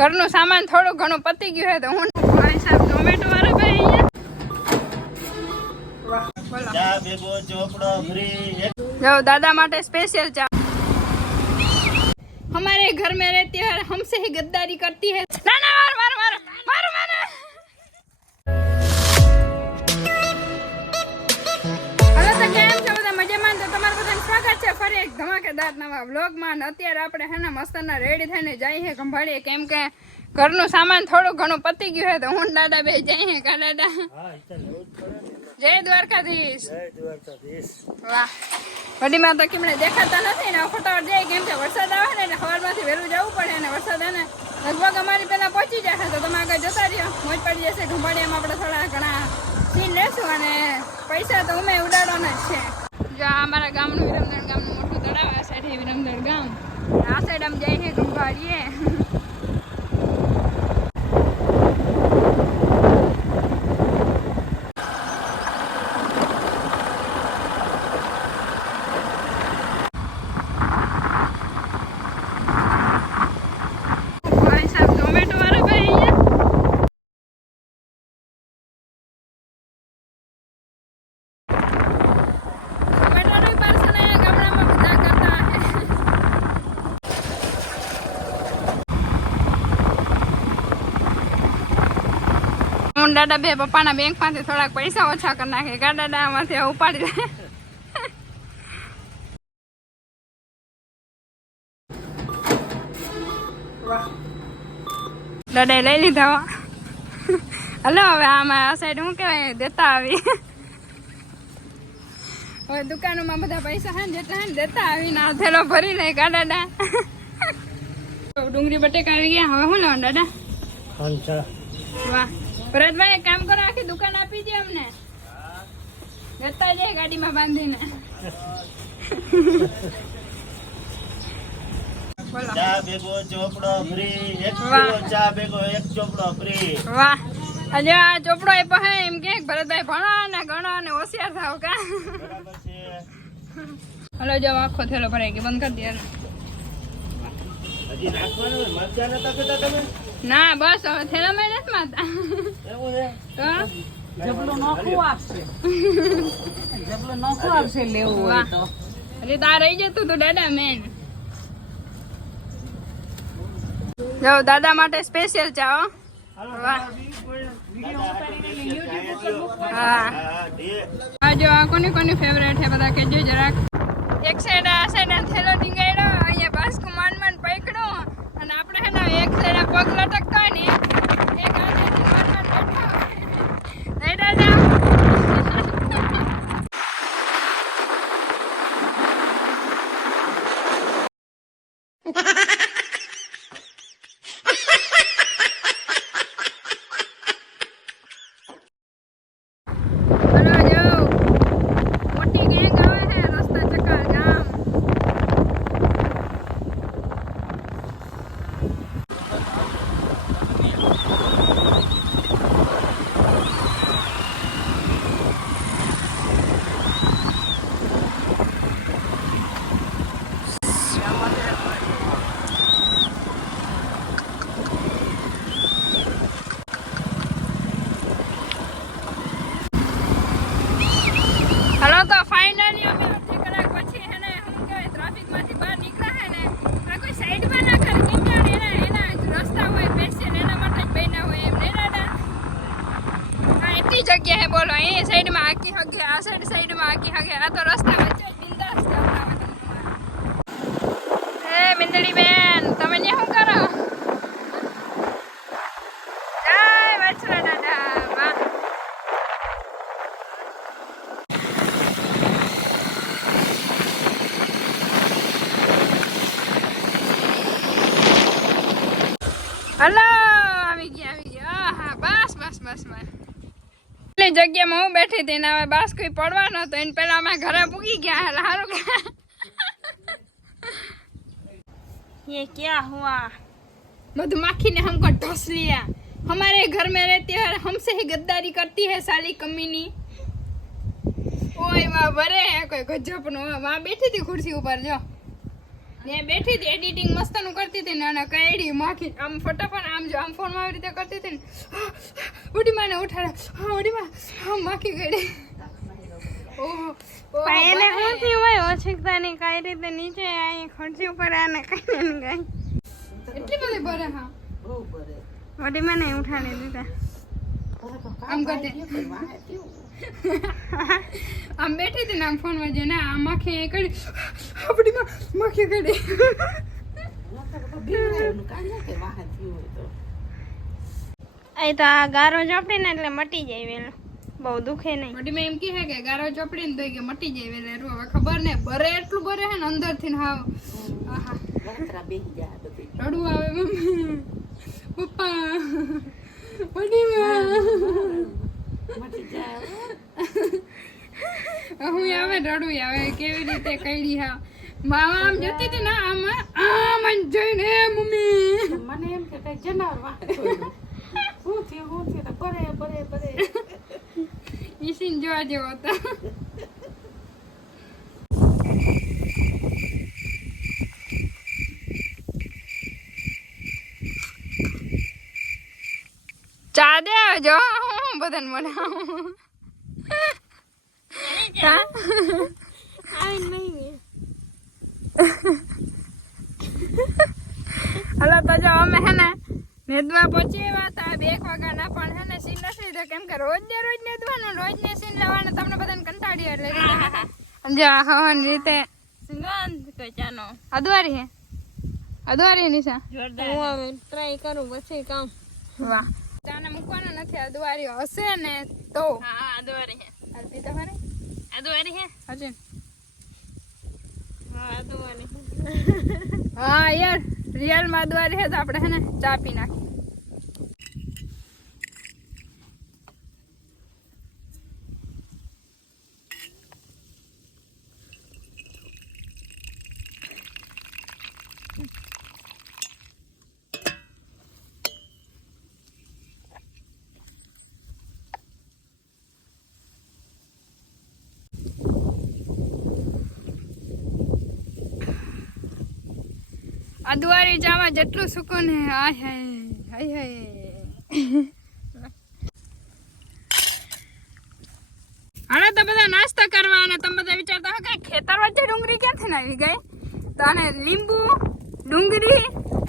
ઘરનું સામાન થોડું ઘણું પતી ગયું હે તો હું ભાઈ સાહેબ ટોમેટો વાળા ભાઈ અહીંયા ચા ભેગો ચોપડો ફ્રી जाओ दादा माटे स्पेशल चा हमारे घर में रहती है हमसे ही गद्दारी करती है ना ना मार मार मार मार मार हेलो तो केम છો બધા મજામાં તો તમારું બધાનું સ્વાગત છે ફરી એક ધમાકેદાર નવા વ્લોગ માં અત્યારે આપણે હેના મસ્તના રેડી થઈને જઈએ છે ખંભાળીએ કેમ કે ઘરનું સામાન થોડું ઘણું પતી ગયું છે તો હું દાદા બે જઈએ કા દાદા હા ઈતને જય દ્વારકાધીશ જય દ્વારકાધીશ વાહ વડી માં તો કેમણે દેખાતા નથી ને ફટાફટ જાય કેમ કે વરસાદ આવે ને એટલે સવારમાંથી વહેલું જવું પડે ને વરસાદ આવે ને લગભગ અમારી પહેલા પહોંચી જશે તો તમે આગળ જતા રહ્યો મોજ પડી જશે ઘુંભાળીયામાં આપણે થોડા ઘણા સીન લેશું અને પૈસા તો અમે ઉડાડવાના જ છે જો આ અમારા ગામનું વિરમદણ ગામનું મોટું તળાવ આ સાઈડ વિરમદણ ગામ આ સાઈડ આમ જાય છે ઘુંભાળીએ દાદા બે પપ્પાના બેંક માંથી થોડાક પૈસા ઓછા કરી નાખે કા દાદા આમાંથી ઉપાડી લે દાદા લઈ લીધા હલો હવે આમાં આ સાઈડ શું કેવાય દેતા આવી હવે દુકાનોમાં બધા પૈસા હે ને જેટલા હે ને દેતા આવીને આ થેલો ભરી લે કા દાદા ડુંગળી બટેકા આવી ગયા હવે શું લેવાનું દાદા પાંચા વાહ ભરતભાઈ એક કામ કરો આખી દુકાન આપી દે અમને જતા જાય ગાડીમાં બાંધીને બોલો ચા ભેગો ચોપડો ફ્રી એક કિલો ચા ભેગો એક ચોપડો ફ્રી વાહ આજે આ ચોપડો આપ્યો હે એમ કે ભરતભાઈ ભણો ને ગણો ને હોશિયાર થાવ કા બરાબર છે હલો જો આખો થેલો ભરાઈ ગયો બંધ કરી દે હજી નાખવાનું મરચા નતા કહેતા તમે ના બસ હવે થેલામાં નથી માતા એવું છે તો જબલો નોખું આપશે જબલો નોખું આપશે લેવું હોય તો અરે તાર રહી જતું તું દાદા મેન જાઓ દાદા માટે સ્પેશિયલ ચા હો વાહ હા આ જો આ કોની કોની ફેવરેટ છે બધા કહેજો જરાક એક સાઈડ આ સાઈડ થેલો ટીંગાડ્યો અહીંયા બાસ્કુ માન માન પકડ્યો અને આપણે હે ને એક સાઈડ પગ લટકતા હોય ને એક આ સાઈડ માન માન બેઠા હોય દાદા હલો તો ફાઇનલી અમે અડધી કલાક પછી હે ને શું કહેવાય ટ્રાફિકમાંથી બહાર નીકળ્યા હે ને આ કોઈ સાઈડમાં ના કરે કેમ કે એના રસ્તા હોય પેશિયલ એના માટે જ બન્યા હોય એમ નહીં દાદા આ એટલી જગ્યા હે બોલો અહીં સાઈડમાં આખી હગે આ સાઈડમાં આખી હગે આ તો રસ્તા વચ્ચે જ બિંદાસ જતા હે મિંદડી બેન તમે ને શું કરો જય વચરા દાદા વાહ હલો આવી ગયા હા બસ એટલી જગ્યામાં હું બેઠી હતી ને હવે બસ કોઈ પડવાનો હતો એને પેલા અમે ઘરે પૂગી ગયા એટલે સારું કે ये क्या हुआ मधुमक्खी ने हमको ढस लिया हमारे घर में रहती है हमसे ही गद्दारी करती है साली कमीनी ओए वाह बरे कोई गजब नो वहां बैठी थी कुर्सी ऊपर जो ને બેઠી હતી એડિટિંગ મસ્તનું કરતી હતી ને અને કઈડી માખી આમ ફટાફટ આમ જો આમ ફોનમાં આવી રીતે કરતી હતી ને ઉડી માને ઉઠાડે હા ઉડી માં હા માખી ગઈ ઓહો પણ એને શું થયું હોય ઓછીકતાની કઈ રીતે નીચે અહીં ખુરશી ઉપર આને કઈ ને ગઈ એટલી બધી ભરે હા બહુ બરે વડી મને ઉઠાડી દીધા આમ કરતી આમ બેઠી હતી ને આમ ફોનમાં જો ને આમ માખી કરી આપડી માં માખી કરી અહીં તો આ ગારો ચોપડી ને એટલે મટી જાય વેલો બહુ દુખે નહીં વડી મેં એમ કહે કે ગારો ચોપડી ને તો કે મટી જાય વેલે હવે ખબર ને ભરે એટલું ભરે હે ને અંદર થી હાવ આહા રડવું આવે મમ્મી પપ્પા વડી માં હું આવે રડવું આવે કેવી રીતે કઈડી હા મામા આમ જતી હતી ને આમ આમ જોઈને મમ્મી મને એમ કે કઈ જનાવર વાહ હું થયું તો બરે બરે બરે ઈ સીન જોવા જેવો હતો ચા દે આવજો હું બધાને બનાવું હલો તો જો અમે હે ને નેદવા પહોંચી એવા હતા 2 વાગ્યાના પણ હે ને સીન નથી લીધો કેમ કે રોજ નેદવાનું રોજ ને સીન લેવાનું તમને બધાને કંટાળી એટલે જો હવન રીતે સુગંધ કોઈ ચાનો અદવારી હે અદવારી નિશા જોરદાર હું હવે ટ્રાય કરું પછી કામ વાહ ચાને મૂકવાનો નથી અદવારી હશે ને તો હા અદવારી હે અલ્પી તમારે અદવારી હે હજી હા અદવારી હા યાર રિયલ માં અદવારી હે તો આપણે હે ને ચા પી નાખી અદવારી ચામાં જેટલું સુકૂન હે હાય હાય હાય હાલો તો બધા નાસ્તા કરવા અને તમે બધા વિચારતા હો કે ખેતર વચ્ચે ડુંગળી ક્યાંથી આવી ગઈ તો આને લીંબુ ડુંગળી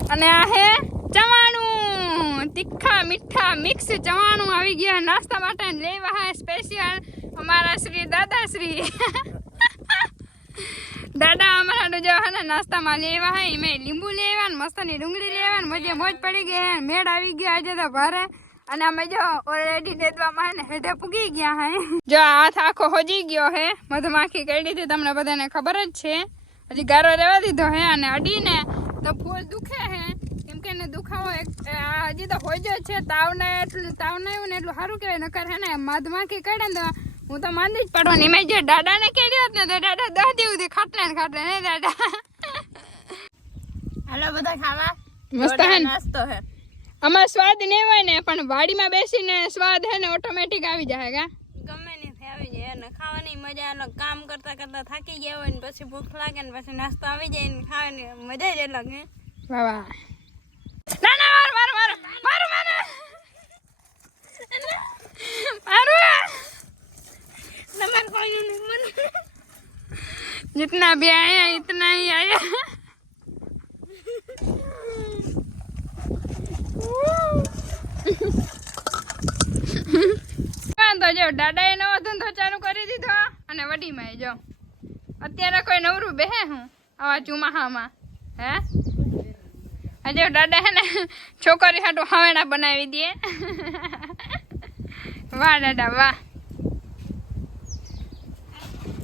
અને આ હે ચવાણું તીખા મીઠા મિક્સ ચવાણું આવી ગયા નાસ્તા માટે લેવા હે સ્પેશિયલ અમારા શ્રી દાદાશ્રી દાદા અમારા જો હે ને નાસ્તામાં લેવા હે મેં લીંબુ લેવા ને મસ્તની ડુંગળી લેવા ને મજે મોજ પડી ગઈ હે મેળ આવી ગયા આજે તો ભારે અને અમે જો ઓલરેડી નેદવામાં હે ને હેઠે પૂગી ગયા હે જો હાથ આખો હોજી ગયો હે મધમાખી કરી દીધી તમને બધાને ખબર જ છે હજી ગારો રહેવા દીધો હે અને અડીને તો ફૂલ દુખે હે કેમ કે એને દુખાવો હજી તો હોજો છે તાવ ને આવ્યું ને એટલું સારું કહેવાય નકર હે ને મધમાખી કરે ને તો હું તો માંદી જ પડવાની મેં જે દાદાને કહી હોત ને તો દાદા 10 દિવસથી ખાટલે ને દાદા હાલો બધા ખાવા મસ્ત હે ને? નાસ્તો હે આમાં સ્વાદ નહીં હોય ને પણ વાડીમાં બેસીને સ્વાદ હે ને ઓટોમેટિક આવી જાય ગા ગમે ને આવી જાય અને ખાવાની મજા અલગ કામ કરતા કરતા થાકી ગયા હોય ને પછી ભૂખ લાગે ને પછી નાસ્તો આવી જાય ને ખાવાની મજા જ અલગ હે વાહ વાહ ના ના માર नंबर कोई नहीं मन जितना भी आया इतना ही आया તો જો દાદાએ નવો ધંધો ચાલુ કરી દીધો અને વડીમાં જો અત્યારે કોઈ નવરું બેહે હું આવા ચોમાહામાં હે આજે દાદા હે ને છોકરી હાટું હવેણા બનાવી દે વાહ દાદા વાહ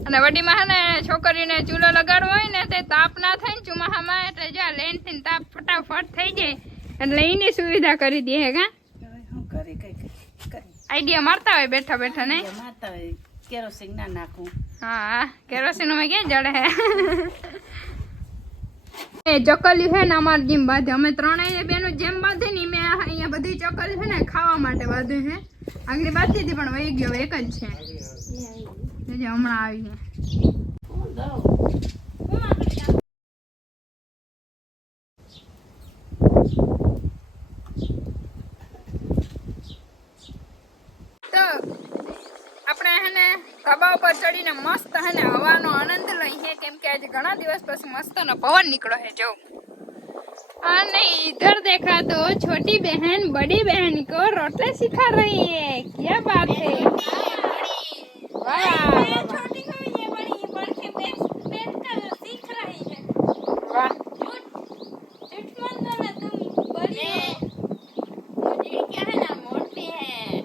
અને વડીમાં હે ને છોકરીને ચૂલો લગાડવો હોય ને તે તાપ ના થાય ને ચોમાહામાં એટલે જો લેન થી તાપ ફટાફટ થઈ જાય એટલે એની સુવિધા કરી દે હે કા આઈડિયા મારતા હોય બેઠા બેઠા ને મારતા હોય કેરોસીન ના નાખું હા કેરોસીન માં ક્યાં જડે હે એ ચકલી હે ને અમારી જેમ બાંધે અમે ત્રણેય બેનો જેમ બાંધે ને મેં અહીંયા બધી ચકલી છે ને ખાવા માટે બાંધે છે આગળ બાંધી હતી પણ વહી ગયો એક જ છે હમણાં આવી છે ધાબા ઉપર ચડીને મસ્ત હે ને હવાનો આનંદ લઈ હે કેમ કે આજે ઘણા દિવસ પછી મસ્તનો પવન નીકળ્યો હે જો અને इधर देखा तो छोटी बहन बड़ी बहन को रोटले सिखा रही है क्या बात है वाह छोटी को भी ये बड़ी बढ़ के बैठ कर सीख रही है वाह झूठ मत बोलना तुम बड़ी हो मुझे क्या है ना मोटी है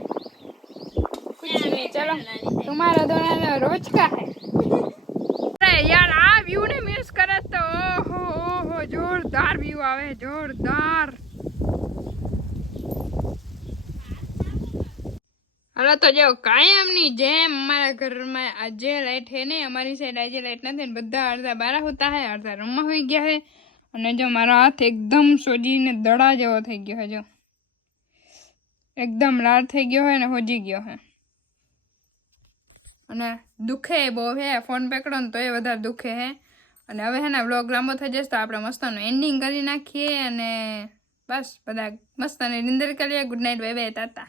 कुछ नहीं चलो तुम्हारा दोनों रोज का है अरे यार आ व्यू ने मिस करे तो ओहो जोरदार व्यू आवे जोरदार હાલો તો જો કાયમની જેમ અમારા ઘરમાં આજે લાઈટ હે ને અમારી સાઈડ આજે લાઈટ નથી ને બધા અડધા બારા હોતા હે અડધા રૂમમાં હોઈ ગયા હે અને જો મારો હાથ એકદમ સોજીને દડા જેવો થઈ ગયો હે જો એકદમ લાલ થઈ ગયો હે ને હોજી ગયો હે અને દુખે બહુ હે ફોન પકડો ને તો એ વધારે દુખે હે અને હવે હે ને વ્લોગ લાંબો થઈ જશે તો આપણે મસ્તનું એન્ડિંગ કરી નાખીએ અને બસ બધા મસ્ત અને નિંદર કરીએ ગુડ નાઇટ બાય બાય તાતા